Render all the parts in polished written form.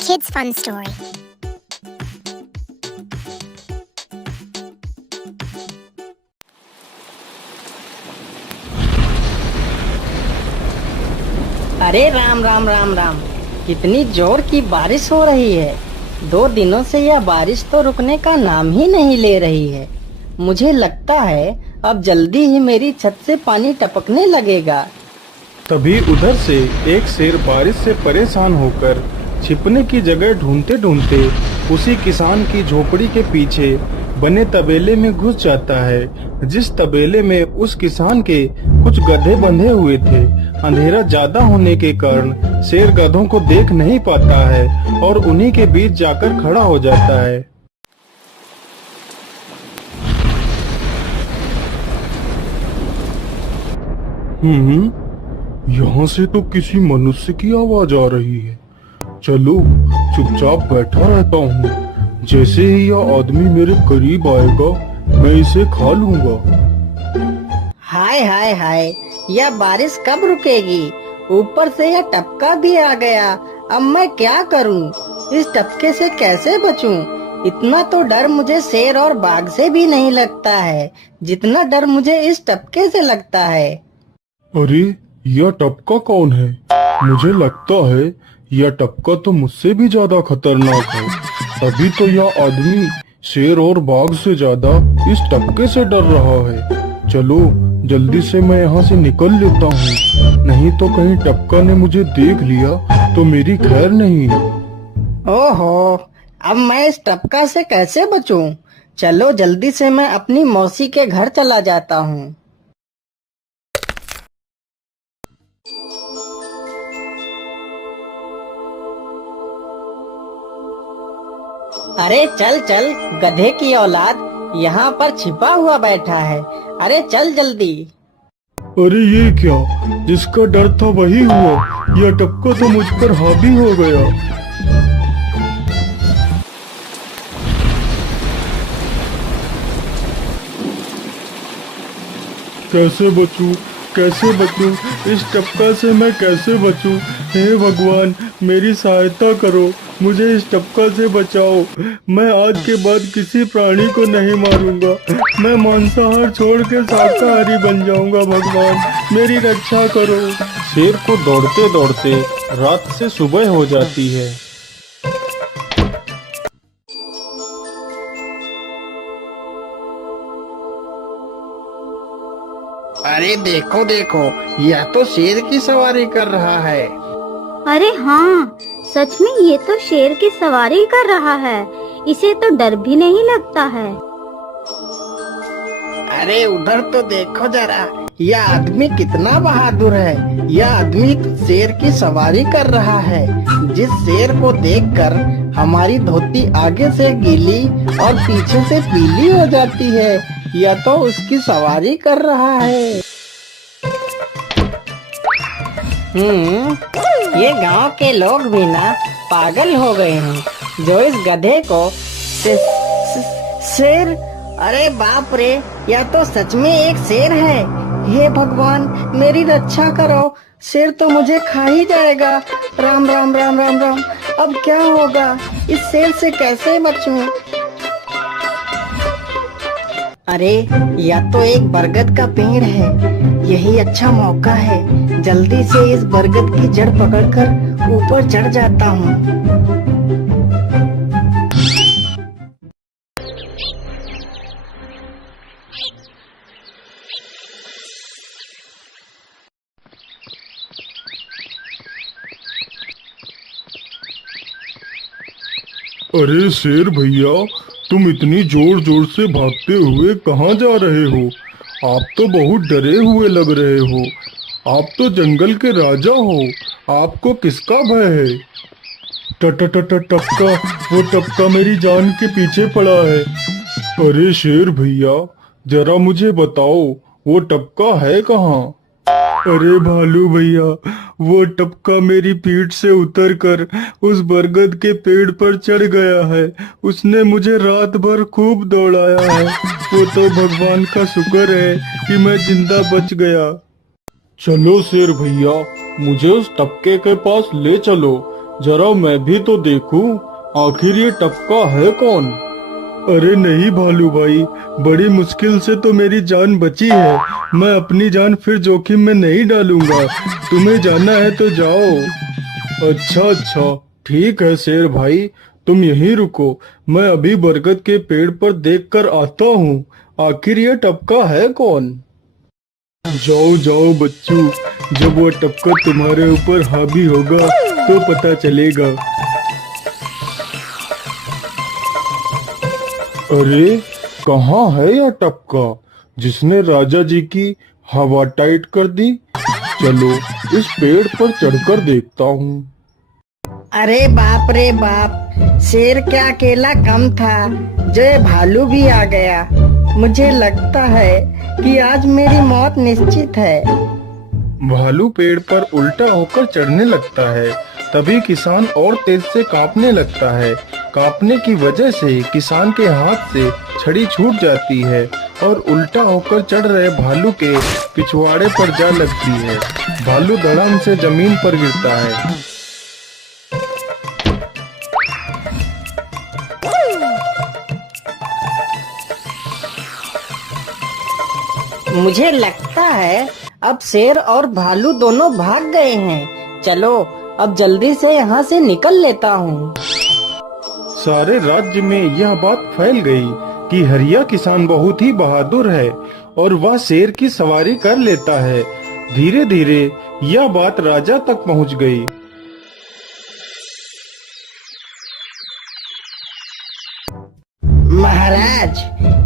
Kids Fun Story. अरे राम राम राम राम, कितनी जोर की बारिश हो रही है। 2 दिनों से यह बारिश तो रुकने का नाम ही नहीं ले रही है। मुझे लगता है अब जल्दी ही मेरी छत से पानी टपकने लगेगा। तभी उधर से एक शेर बारिश से परेशान होकर छिपने की जगह ढूंढते ढूंढते उसी किसान की झोपड़ी के पीछे बने तबेले में घुस जाता है, जिस तबेले में उस किसान के कुछ गधे बंधे हुए थे। अंधेरा ज्यादा होने के कारण शेर गधों को देख नहीं पाता है और उन्हीं के बीच जाकर खड़ा हो जाता है। यहाँ से तो किसी मनुष्य की आवाज आ रही है। चलो चुपचाप बैठा रहता हूँ, जैसे ही यह आदमी मेरे करीब आएगा मैं इसे खा लूंगा। हाय हाय हाय, यह बारिश कब रुकेगी? ऊपर से यह टपका भी आ गया। अब मैं क्या करूं? इस टपके से कैसे बचूं? इतना तो डर मुझे शेर और बाघ से भी नहीं लगता है, जितना डर मुझे इस टपके से लगता है। अरे यह टपका कौन है? मुझे लगता है यह टपका तो मुझसे भी ज्यादा खतरनाक है। अभी तो यह आदमी शेर और बाघ से ज्यादा इस टपके से डर रहा है। चलो जल्दी से मैं यहाँ से निकल लेता हूँ, नहीं तो कहीं टपका ने मुझे देख लिया तो मेरी खैर नहीं। ओहो, अब मैं इस टपका से कैसे बचूं? चलो जल्दी से मैं अपनी मौसी के घर चला जाता हूँ। अरे चल चल गधे की औलाद, यहाँ पर छिपा हुआ बैठा है। अरे चल जल्दी। अरे ये क्या, जिसका डर था वही हुआ। यह टपका तो मुझ पर हावी हो गया। कैसे बचूं? कैसे बचूं? इस टपका से मैं कैसे बचूं? हे भगवान मेरी सहायता करो, मुझे इस टपका से बचाओ। मैं आज के बाद किसी प्राणी को नहीं मारूंगा। मैं मांसाहार छोड़ के शाकाहारी बन जाऊंगा। भगवान मेरी रक्षा करो। शेर को दौड़ते दौड़ते रात से सुबह हो जाती है। अरे देखो देखो, यह तो शेर की सवारी कर रहा है। अरे हाँ, सच में ये तो शेर की सवारी कर रहा है। इसे तो डर भी नहीं लगता है। अरे उधर तो देखो जरा, यह आदमी कितना बहादुर है। यह आदमी तो शेर की सवारी कर रहा है। जिस शेर को देखकर हमारी धोती आगे से गीली और पीछे से पीली हो जाती है, यह तो उसकी सवारी कर रहा है। ये गांव के लोग भी ना पागल हो गए हैं, जो इस गधे को शेर। अरे बाप रे, यह तो सच में एक शेर है। हे भगवान मेरी रक्षा करो, शेर तो मुझे खा ही जाएगा। राम राम राम राम राम, अब क्या होगा? इस शेर से कैसे बचूं? अरे यह तो एक बरगद का पेड़ है। यही अच्छा मौका है, जल्दी से इस बरगद की जड़ पकड़कर ऊपर चढ़ जाता हूँ। अरे शेर भैया, तुम इतनी जोर जोर से भागते हुए कहाँ जा रहे हो? आप तो बहुत डरे हुए लग रहे हो। आप तो जंगल के राजा हो, आपको किसका भय है? टपका, वो टपका मेरी जान के पीछे पड़ा है। अरे शेर भैया, जरा मुझे बताओ वो टपका है कहाँ? अरे भालू भैया, वो टपका मेरी पीठ से उतरकर उस बरगद के पेड़ पर चढ़ गया है। उसने मुझे रात भर खूब दौड़ाया है। वो तो भगवान का शुक्र है कि मैं जिंदा बच गया। चलो शेर भैया, मुझे उस टपके के पास ले चलो, जरा मैं भी तो देखूं आखिर ये टपका है कौन। अरे नहीं भालू भाई, बड़ी मुश्किल से तो मेरी जान बची है, मैं अपनी जान फिर जोखिम में नहीं डालूंगा। तुम्हें जाना है तो जाओ। अच्छा, ठीक है शेर भाई, तुम यहीं रुको, मैं अभी बरगद के पेड़ पर देख कर आता हूँ आखिर ये टपका है कौन। जाओ जाओ बच्चों, जब वो टपका तुम्हारे ऊपर हावी होगा तो पता चलेगा। अरे कहाँ है यह टपका जिसने राजा जी की हवा टाइट कर दी। चलो इस पेड़ पर चढ़कर देखता हूँ। अरे बाप रे बाप, शेर क्या अकेला कम था, जो ये भालू भी आ गया। मुझे लगता है कि आज मेरी मौत निश्चित है। भालू पेड़ पर उल्टा होकर चढ़ने लगता है, तभी किसान और तेज से कांपने लगता है। कांपने की वजह से किसान के हाथ से छड़ी छूट जाती है और उल्टा होकर चढ़ रहे भालू के पिछवाड़े पर जा लगती है। भालू धड़ाम से जमीन पर गिरता है। मुझे लगता है अब शेर और भालू दोनों भाग गए हैं। चलो अब जल्दी से यहाँ से निकल लेता हूँ। सारे राज्य में यह बात फैल गई कि हरिया किसान बहुत ही बहादुर है और वह शेर की सवारी कर लेता है। धीरे धीरे यह बात राजा तक पहुँच गई। महाराज,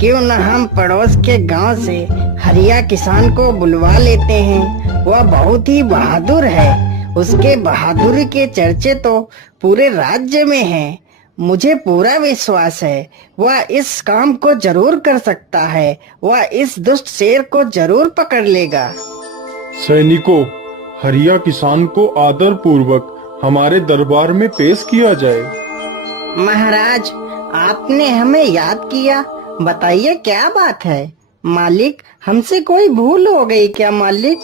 क्यों न हम पड़ोस के गांव से हरिया किसान को बुलवा लेते हैं। वह बहुत ही बहादुर है, उसके बहादुरी के चर्चे तो पूरे राज्य में हैं। मुझे पूरा विश्वास है वह इस काम को जरूर कर सकता है। वह इस दुष्ट शेर को जरूर पकड़ लेगा। सैनिकों, हरिया किसान को आदर पूर्वक हमारे दरबार में पेश किया जाए। महाराज, आपने हमें याद किया, बताइए क्या बात है। मालिक, हमसे कोई भूल हो गई क्या मालिक?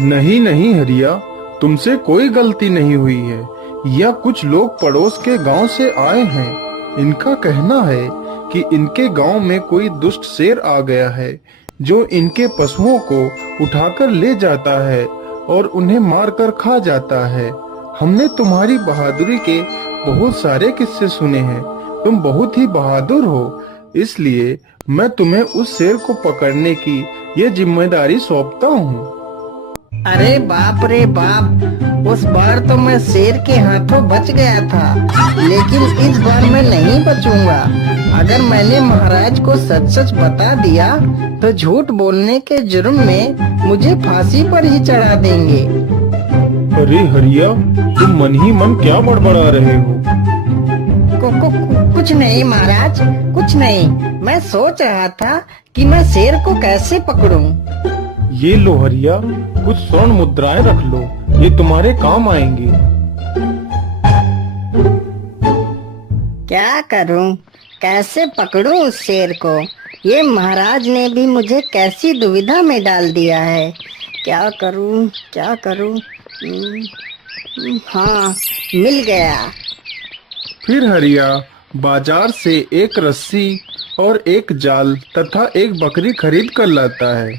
नहीं हरिया, तुमसे कोई गलती नहीं हुई है। यह कुछ लोग पड़ोस के गांव से आए हैं। इनका कहना है कि इनके गांव में कोई दुष्ट शेर आ गया है जो इनके पशुओं को उठाकर ले जाता है और उन्हें मारकर खा जाता है। हमने तुम्हारी बहादुरी के बहुत सारे किस्से सुने हैं। तुम बहुत ही बहादुर हो, इसलिए मैं तुम्हें उस शेर को पकड़ने की ये जिम्मेदारी सौंपता हूँ। अरे बाप रे बाप, उस बार तो मैं शेर के हाथों बच गया था, लेकिन इस बार मैं नहीं बचूंगा। अगर मैंने महाराज को सच सच बता दिया तो झूठ बोलने के जुर्म में मुझे फांसी पर ही चढ़ा देंगे। अरे हरिया, तुम मन ही मन क्या बड़बड़ा रहे हो? कुछ नहीं महाराज, कुछ नहीं। मैं सोच रहा था कि मैं शेर को कैसे पकड़ूं। ये लो हरिया, कुछ स्वर्ण मुद्राएं रख लो, ये तुम्हारे काम आएंगी। क्या करूं, कैसे पकड़ूं उस शेर को? ये महाराज ने भी मुझे कैसी दुविधा में डाल दिया है। क्या करूं, क्या करूं? हाँ, मिल गया। फिर हरिया बाजार से एक रस्सी और एक जाल तथा एक बकरी खरीद कर लाता है।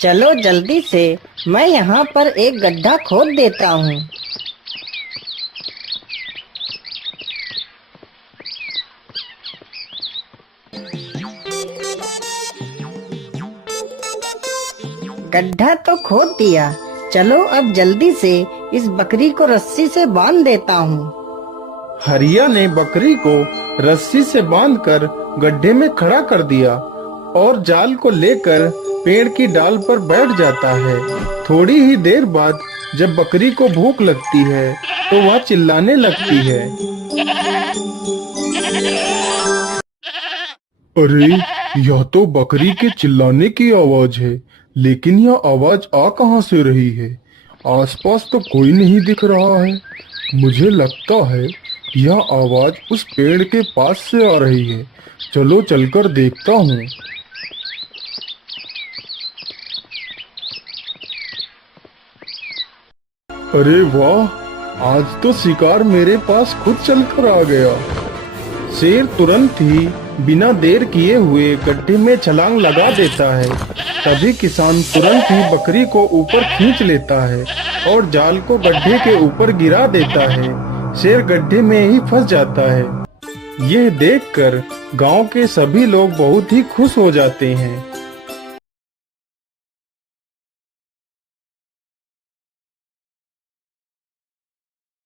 चलो जल्दी से, मैं यहाँ पर एक गड्ढा खोद देता हूँ। गड्ढा तो खोद दिया। चलो अब जल्दी से इस बकरी को रस्सी से बांध देता हूँ। हरिया ने बकरी को रस्सी से बांधकर गड्ढे में खड़ा कर दिया और जाल को लेकर पेड़ की डाल पर बैठ जाता है। थोड़ी ही देर बाद जब बकरी को भूख लगती है तो वह चिल्लाने लगती है। अरे, यह तो बकरी के चिल्लाने की आवाज है, लेकिन यह आवाज आ कहां से रही है? आसपास तो कोई नहीं दिख रहा है। मुझे लगता है यह आवाज उस पेड़ के पास से आ रही है। चलो चलकर देखता हूँ। अरे वाह, आज तो शिकार मेरे पास खुद चलकर आ गया। शेर तुरंत ही बिना देर किए हुए गड्ढे में छलांग लगा देता है। तभी किसान तुरंत ही बकरी को ऊपर खींच लेता है और जाल को गड्ढे के ऊपर गिरा देता है। शेर गड्ढे में ही फंस जाता है। यह देखकर गांव के सभी लोग बहुत ही खुश हो जाते हैं।